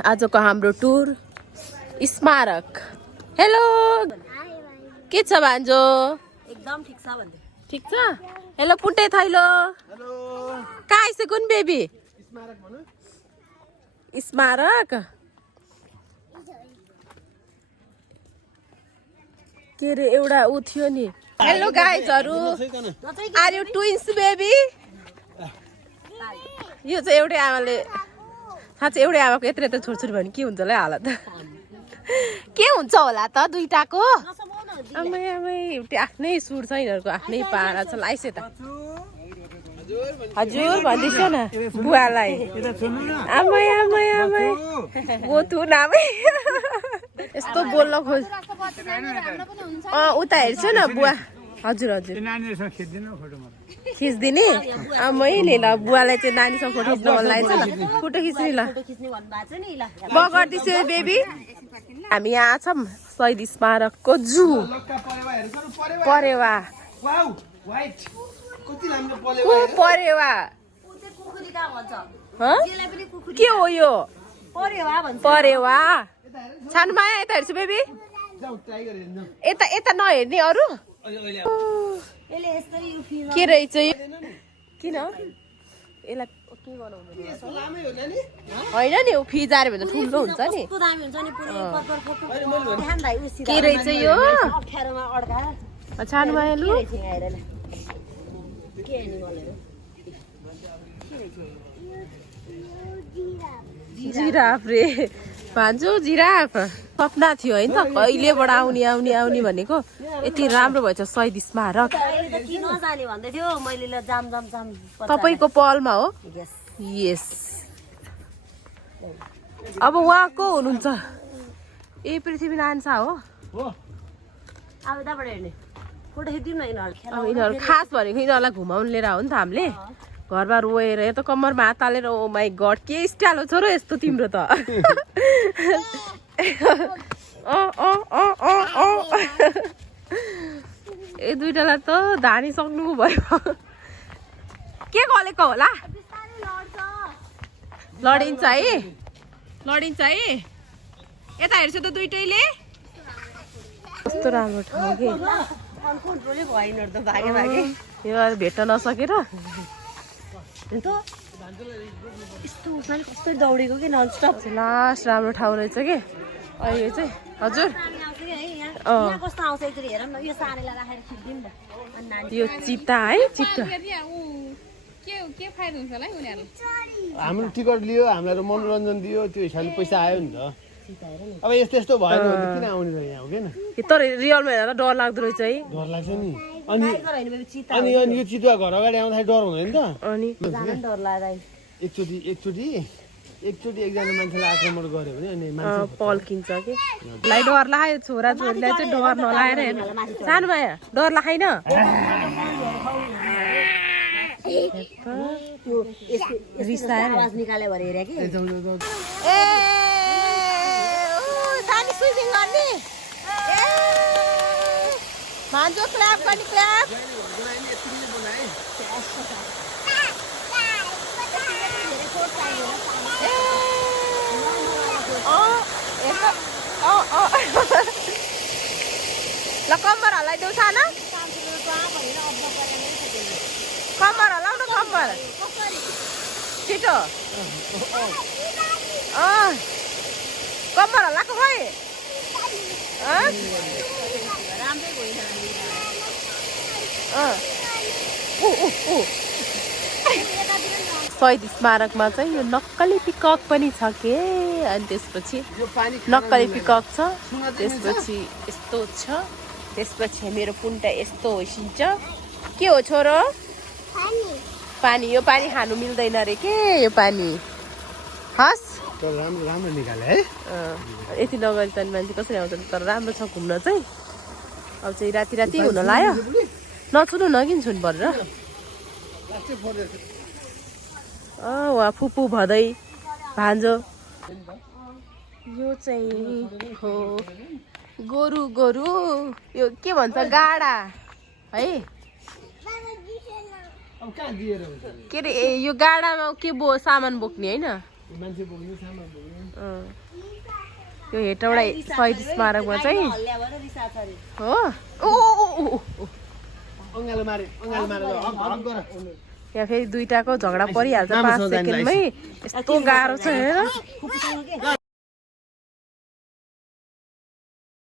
आजको हाम्रो टुर स्मारक। हेलो के छ भान्जो? एकदम ठिक छ भन्दै। ठिक छ। हेलो पुट्टे थैलो। हेलो कहाँ आइसे कुन बेबी? स्मारक भन। स्मारक के रे एउटा उ थियो नि। हेलो गाइजहरु, आर यु ट्विन्स बेबी? यो चाहिँ एउटै आमाले साँच्चै एउटै आमाको यत्रो यत्रो छोरछोरी भने के हुन्छ होला हालत? के हुन्छ होला त दुईटाको? आमै आमै एउटै आफ्नै सुर छ यिनीहरूको, आफ्नै पारा छ। लाइस त हजुर भन्दैछ न बुवालाई। आमै आमै आमै गोतु नामै यस्तो बोल्न खोज। उता हेर्छु न बुवा। हजुर हजुर खिच्दिने मैले ल बुवालाई चाहिँ नानीसँग फोटो खिच्न मन लागेको छ ल। फोटो खिच्ने ल म गर्दैछु बेबी। हामी यहाँ छौँ शहीद स्मारकको जू परेवा। परेवा के हो यो? परेवा छानुमाया यता हेर्छु बेबी। यता यता नहेर्ने अरू के रहेछ यो? किन यसलाई के बनाउनु होइन नि? फिजारे भने ठुलो हुन्छ नि। के रहेछ यो? छानुमाया लु जिराफ रे भान्जो। जिराफ सपना थियो होइन त कहिलेबाट आउने आउने आउने भनेको। यति राम्रो भएछ शहीद स्मारक। तपाईँको पहलमा हो? यस। अब उहाँ को हुनुहुन्छ? ए पृथ्वी नान्सा हो। यिनीहरू खास भनेको यिनीहरूलाई घुमाउनु लिएर हो नि त हामीले। घरमा रोएर यो त कम्मरमा हात हालेर। ओ माई गड के स्टाइल हो छोरो यस्तो तिम्रो त। ए दुइटालाई त धानी सक्नु भयो। के गलेको होला? लडिन्छ है लडिन्छ है। यता हेर्छु त दुइटैले। कस्तो राम्रो ठाउँ के यो भेट्न नसकेर कस्तो दौडेको कि ननस्टप। लास्ट राम्रो ठाउँ रहेछ कि अहिले चाहिँ। हजुर यो चिता है चिता। हाम्रो टिकट लियो, हामीलाई मनोरञ्जन दियो, त्यो हिसाबले पैसा आयो नि त। अब यस्तो यस्तो भयो भने किन आउने त यहाँ हो किन? तर रियलमा हेरेर डर लाग्दो रहेछ है। डर लाग्छ नि। अनि अनि यो चितुवा घर अगाडि आउँदाखेरि डर हुँदैन त? अनि एकचोटि एकजना मान्छेलाई आक्रमण गर्यो भने अनि पल्किन्छ कि। लाई डर लाग्यो छोरा छोरीलाई चाहिँ डर नलाएर हेर्नु। सानो माया डर लाग्दैन? रिसाएर भान्जो क्ल्याप गर्ने क्ल्याप। ल कम्बर हल्लाइदेऊ सानो। कम्बर हल्लाउ न कम्बर छिटो। कम्बर हल्लाएको खोइ। शहीद स्मारकमा चाहिँ यो नक्कली पिकक पनि छ के। अनि त्यसपछि नक्कली पिकक छ, त्यसपछि यस्तो छ, त्यसपछि मेरो पुन्टा यस्तो होइसिन्छ। के हो छोरो? पानी। यो पानी खानु मिल्दैन रे के यो पानी। हस् राम्रो राम्रो निकाले है। यति नगरी त मान्छे कसरी आउँछ? तर राम्रो छ घुम्न चाहिँ। अब चाहिँ राति राति हुन लाग्यो। नछुनु नकिन छुन परेर। वहाँ फुपू भदै भान्जो। यो चाहिँ हो गोरु गोरु। यो के भन्छ? गाडा है। के रे यो गाडामा के सामान बोक्ने होइन? मान्छे बोक्नु सामान बोक्नु यो हेटौडा शहीद स्मारकमा चाहिँ हल्ल्या भएर रिसार्छ अरे हो ओ अङ्गालो मारे हक गर यहाँ फेरि दुईटाको झगडा परिहाल्छ राम्रो 5 सोचाइलाई। सेकेन्डमै यस्तो गाह्रो छ हेर खुकुसँग के